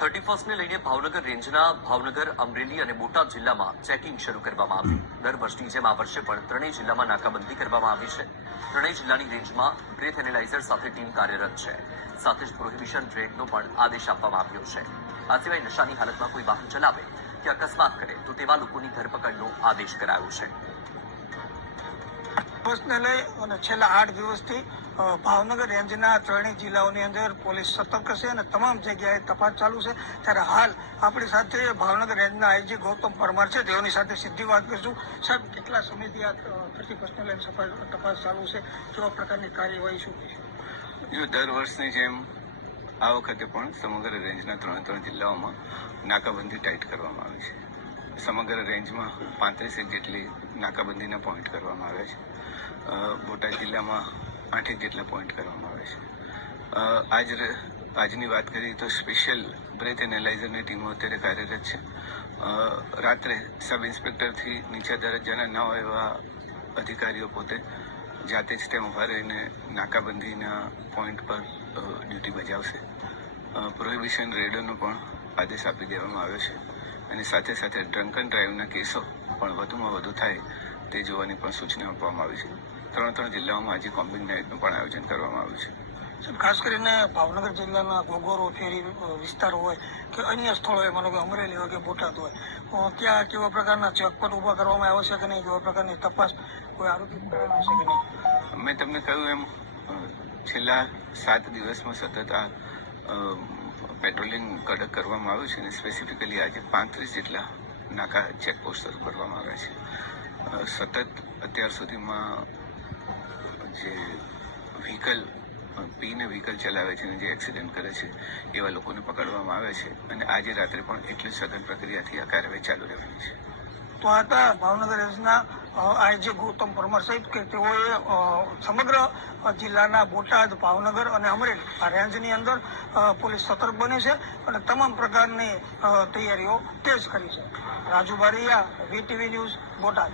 31ને લઈને ભાવનગર રેન્જના ભાવનગર, અમરેલી અને બોટાદ જિલ્લામાં ચેકિંગ શરૂ કરવામાં આવ્યું. દર વર્ષની જેમ આ વર્ષે પણ ત્રણેય જિલ્લામાં નાકાબંધી કરવામાં આવી છે. ત્રણેય જિલ્લાની રેન્જમાં બ્રેથ એનાલાઇઝર સાથે ટીમ કાર્યરત છે. સાથે જ પ્રોહિબિશન રેડનો પણ આદેશ આપવામાં આવ્યો છે. આ સિવાય નશાની હાલતમાં કોઈ વાહન ચલાવે કે અકસ્માત કરે તો તેવા લોકોની ધરપકડનો આદેશ કરાયો છે. બસને લઈ અને છેલ્લા 8 દિવસથી ભાવનગર રેન્જના ત્રણેય જિલ્લાઓની અંદર પોલીસ સતર્ક છે અને તમામ જગ્યાએ તપાસ ચાલુ છે. ત્યારે હાલ આપણી સાથે ભાવનગર રેન્જના આઈજી ગૌતમ પરમાર છે, તેઓની સાથે સીધી વાત કરીશું. સાહેબ, કેટલા સમયથી આ 31ને લઈને તપાસ ચાલુ છે? કેવા પ્રકારની કાર્યવાહી શું છે? જો દર વર્ષની જેમ આ વખતે પણ સમગ્ર રેન્જના ત્રણ જિલ્લાઓમાં નાકાબંધી ટાઈટ કરવામાં આવી છે. સમગ્ર રેન્જમાં 35 જેટલી નાકાબંધીના પોઈન્ટ કરવામાં આવે છે. બોટાદ જિલ્લામાં 8 જેટલા પોઈન્ટ કરવામાં આવે છે. આજની વાત કરીએ તો સ્પેશિયલ બ્રેથ એનાલાઇઝરની ટીમો અત્યારે કાર્યરત છે. રાત્રે સબ ઇન્સ્પેક્ટરથી નીચા દરજ્જાના ન હોય એવા અધિકારીઓ પોતે જાતે જ ત્યાં ઉભા રહીને નાકાબંધીના પોઈન્ટ પર ડ્યુટી બજાવશે. પ્રોહિબિશન રેડનો પણ આદેશ આપી દેવામાં આવ્યો છે અને સાથે સાથે ડ્રંકન ડ્રાઈવના કેસો પણ વધુમાં વધુ થાય તે જોવાની પણ સૂચના આપવામાં આવી છે. ત્રણ જિલ્લાઓમાં આજે કોમ્બિંગ નાઇટનું પણ આયોજન કરવામાં આવ્યું છે. ખાસ કરીને ભાવનગર જિલ્લાના ગોગોરો ફેરી વિસ્તાર હોય કે અન્ય સ્થળોએ, માનો કે અમરેલી હોય કે બોટાદ હોય, ત્યાં કેવા પ્રકારના ચેકપોઇન્ટ ઉભા કરવામાં આવે છે કે નહીં? કેવા પ્રકારની તપાસ કોઈ આરોપી પકડાયા છે કે નહીં? મેં તમને કહ્યું એમ છેલ્લા 7 દિવસમાં સતત આ પેટ્રોલિંગ કડક કરવામાં આવ્યું છે અને સ્પેસિફિકલી આજે 35 જેટલા નાકા ચેકપોસ્ટ શરૂ કરવામાં આવ્યા છે. સતત અત્યાર સુધીમાં જે વ્હીકલ ચલાવે છે અને જે એક્સિડન્ટ કરે છે એવા લોકોને પકડવામાં આવે છે અને આજે રાત્રે પણ એટલી સઘન પ્રક્રિયાથી આ કાર્યવાહી ચાલુ રહેવાની છે. તો આ હતા ભાવનગર રેન્જના આઈજી ગૌતમ પરમાર સાહેબ કે તેઓએ સમગ્ર જિલ્લાના બોટાદ, ભાવનગર અને અમરેલી આ રેન્જની અંદર પોલીસ સતર્ક બની છે અને તમામ પ્રકારની તૈયારીઓ તેજ કરી છે. Raju Baraiya, VTV news, Botad.